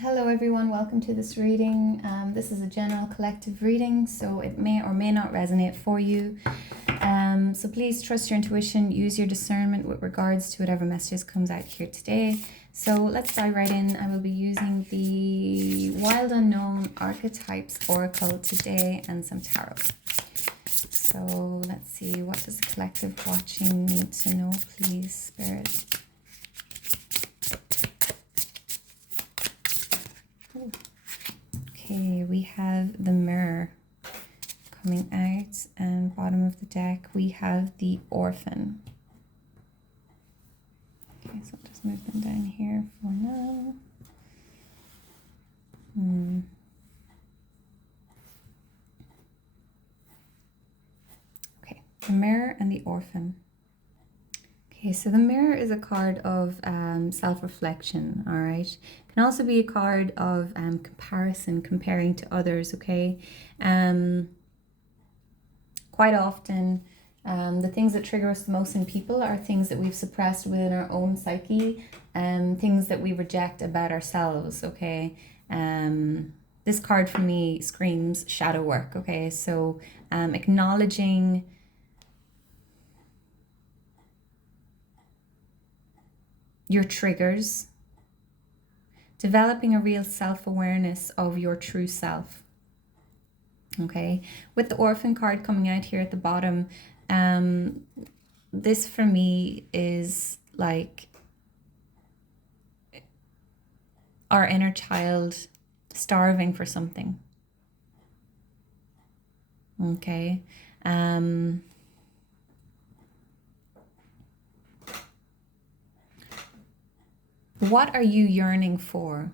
Hello everyone, welcome to this reading. This is a general collective reading, so it may or may not resonate for you. So please trust your intuition, use your discernment with regards to whatever messages comes out here today. So let's dive right in. I will be using the Wild Unknown Archetypes Oracle today and some tarot. So let's see, what does the collective watching need to know, please, Spirit? Okay, we have the Mirror coming out, and bottom of the deck we have the Orphan. Okay, so I'll just move them down here for now. Okay, the Mirror and the Orphan. Okay, so the Mirror is a card of self-reflection, all right? Can also be a card of comparison, comparing to others, okay? Quite often, the things that trigger us the most in people are things that we've suppressed within our own psyche, things that we reject about ourselves, okay? This card for me screams shadow work, okay? So acknowledging your triggers, developing a real self-awareness of your true self. Okay, with the Orphan card coming out here at the bottom, this for me is like our inner child starving for something. Okay, what are you yearning for?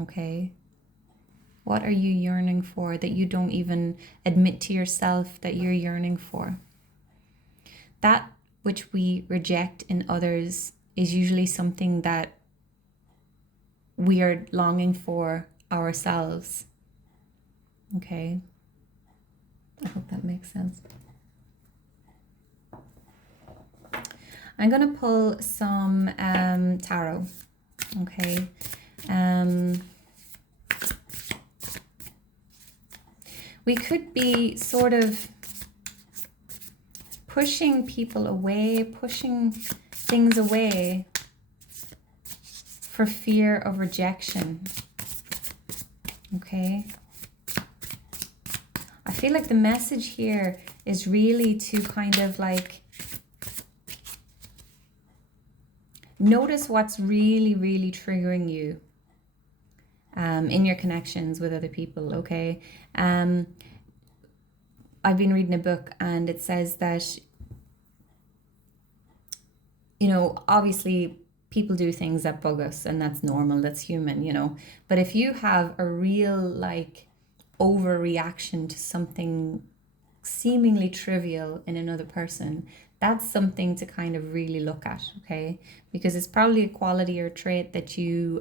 Okay, what are you yearning for that you don't even admit to yourself that you're yearning for? That which we reject in others is usually something that we are longing for ourselves. Okay, I hope that makes sense. I'm going to pull some tarot. Okay, we could be sort of pushing people away, pushing things away for fear of rejection. Okay, I feel like the message here is really to kind of like notice what's really, really triggering you in your connections with other people, okay? I've been reading a book and it says that, you know, obviously people do things that bug us and that's normal, that's human, you know. But if you have a real like overreaction to something seemingly trivial in another person, that's something to kind of really look at, okay? Because it's probably a quality or trait that you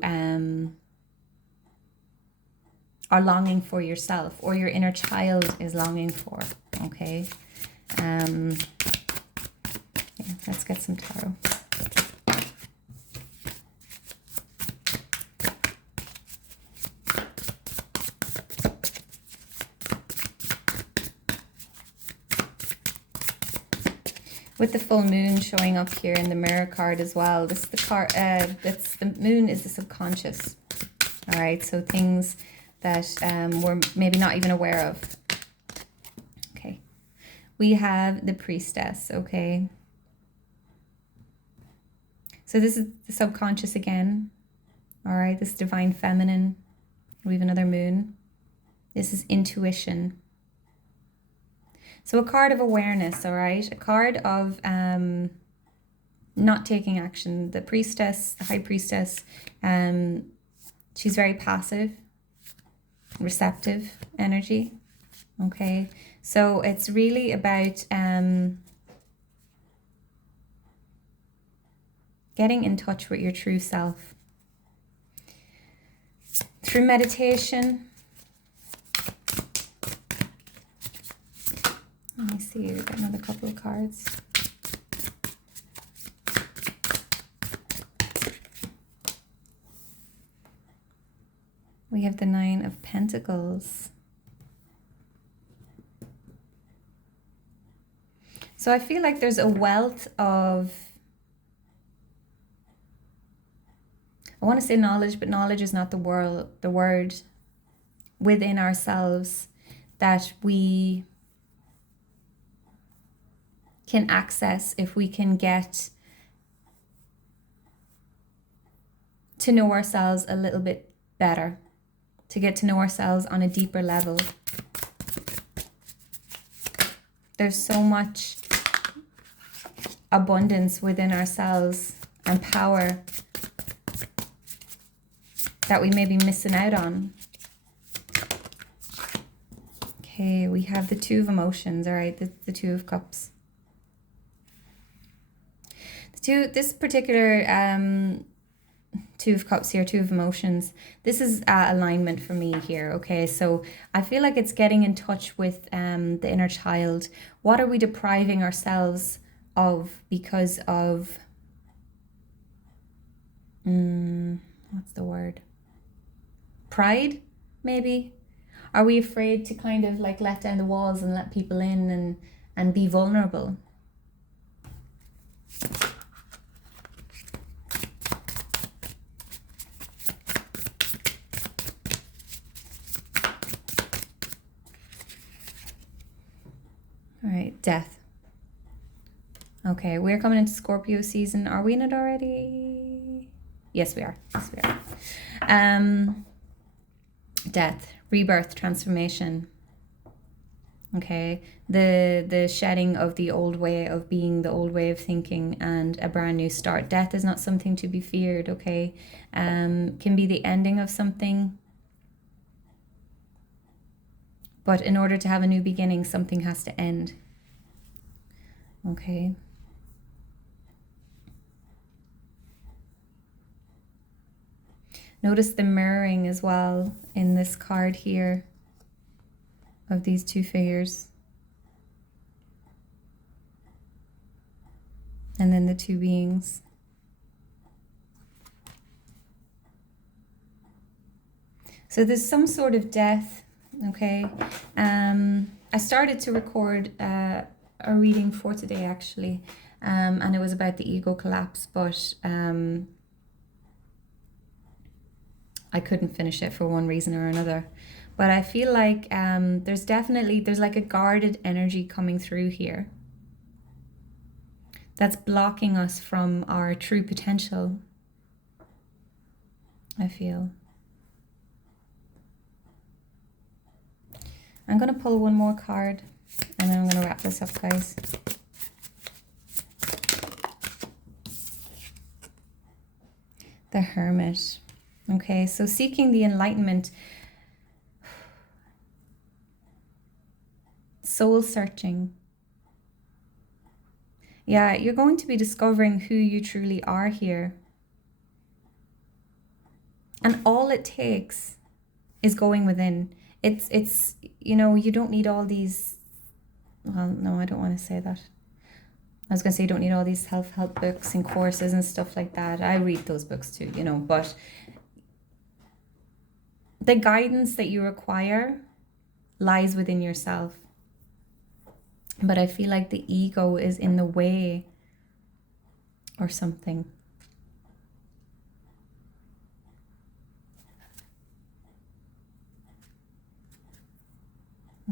are longing for yourself, or your inner child is longing for, okay? Yeah, let's get some tarot. With the full moon showing up here in the Mirror card as well, this is the card, the moon is the subconscious, all right? So things that we're maybe not even aware of. Okay, we have the Priestess, okay? So this is the subconscious again, all right? This is Divine Feminine. We have another moon. This is intuition. So a card of awareness, all right? A card of not taking action. The Priestess, the High Priestess, she's very passive, receptive energy, okay? So it's really about getting in touch with your true self. Through meditation. Let me see, we've got another couple of cards. We have the Nine of Pentacles. So I feel like there's a wealth of, I want to say knowledge, but knowledge is not the word within ourselves that we can access if we can get to know ourselves a little bit better, to get to know ourselves on a deeper level. There's so much abundance within ourselves and power that we may be missing out on. Okay, we have the Two of Emotions, all right, the Two of Cups. This particular Two of Cups here, Two of Emotions, this is alignment for me here, okay? So I feel like it's getting in touch with the inner child. What are we depriving ourselves of because of, what's the word? Pride, maybe? Are we afraid to kind of like let down the walls and let people in and be vulnerable? All right, Death. Okay, we're coming into Scorpio season. Are we in it already? Yes, we are. Yes, we are. Death, rebirth, transformation. Okay, the shedding of the old way of being, the old way of thinking, and a brand new start. Death is not something to be feared, okay? Can be the ending of something. But in order to have a new beginning, something has to end. Okay. Notice the mirroring as well in this card here of these two figures. And then the two beings. So there's some sort of death, okay? I started to record a reading for today, actually, and it was about the ego collapse, but I couldn't finish it for one reason or another. But I feel like there's like a guarded energy coming through here that's blocking us from our true potential, I feel. I'm going to pull one more card and then I'm going to wrap this up, guys. The Hermit. Okay, so seeking the enlightenment, soul searching. Yeah, you're going to be discovering who you truly are here. And all it takes is going within. It's you know, you don't need all these, well, no, I don't want to say that. I was going to say you don't need all these self-help books and courses and stuff like that. I read those books too, you know, but the guidance that you require lies within yourself. But I feel like the ego is in the way or something.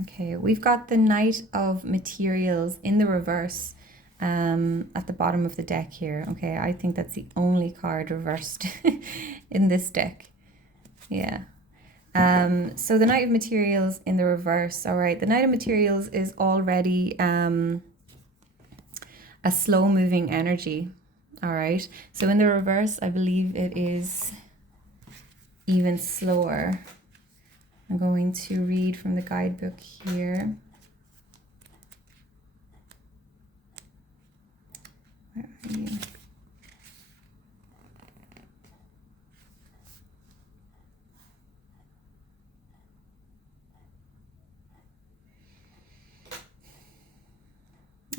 Okay, we've got the Knight of Materials in the reverse at the bottom of the deck here. Okay, I think that's the only card reversed in this deck. Yeah. So the Knight of Materials in the reverse. All right, the Knight of Materials is already a slow moving energy. All right, so in the reverse, I believe it is even slower. I'm going to read from the guidebook here. Where are you?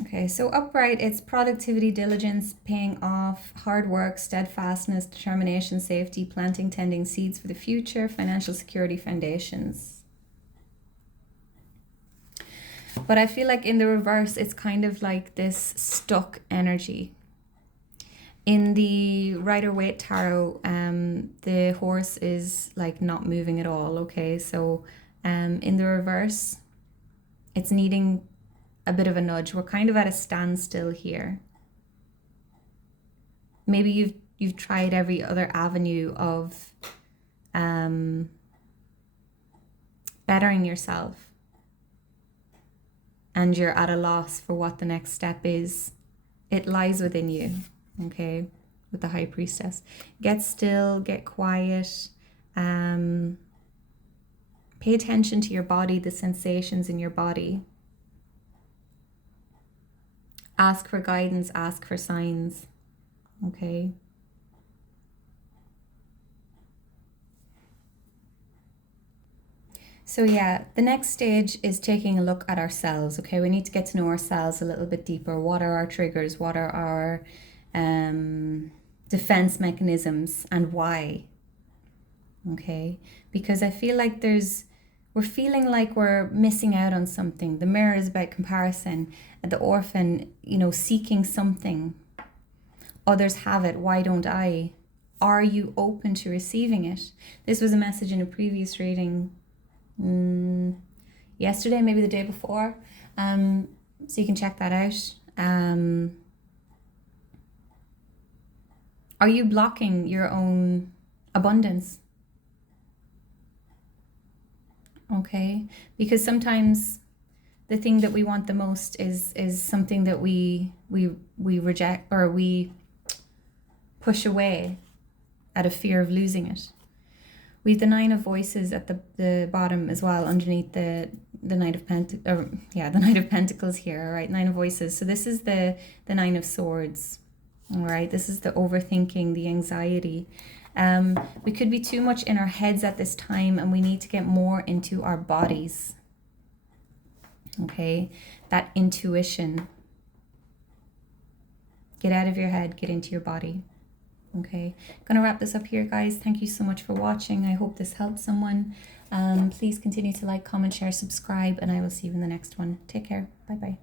Okay, Okay, so upright, it's productivity, diligence, paying off, hard work, steadfastness, determination, safety, planting, tending seeds for the future, financial security, foundations. But I feel like in the reverse, it's kind of like this stuck energy. In the Rider-Waite Tarot, the horse is like not moving at all, okay? So in the reverse, it's needing a bit of a nudge. We're kind of at a standstill here. Maybe you've tried every other avenue of bettering yourself, and you're at a loss for what the next step is. It lies within you, okay, with the High Priestess. Get still, get quiet, pay attention to your body, the sensations in your body. Ask for guidance, ask for signs, okay? So yeah, the next stage is taking a look at ourselves, okay? We need to get to know ourselves a little bit deeper. What are our triggers? What are our defense mechanisms, and why? Okay, because I feel like we're feeling like we're missing out on something. The Mirror is about comparison. The Orphan, seeking something. Others have it, why don't I? Are you open to receiving it? This was a message in a previous reading yesterday, maybe the day before. So you can check that out. Are you blocking your own abundance? Okay, because sometimes the thing that we want the most is something that we reject, or we push away out of fear of losing it. We have the Nine of Voices at the bottom as well, underneath the Knight of the Knight of Pentacles here. All right, Nine of Voices. So this is the Nine of Swords. All right, this is the overthinking, the anxiety. We could be too much in our heads at this time, and we need to get more into our bodies. Okay, that intuition. Get out of your head, get into your body. Okay, gonna wrap this up here, guys. Thank you so much for watching. I hope this helped someone. Please continue to like, comment, share, subscribe, and I will see you in the next one. Take care. Bye bye.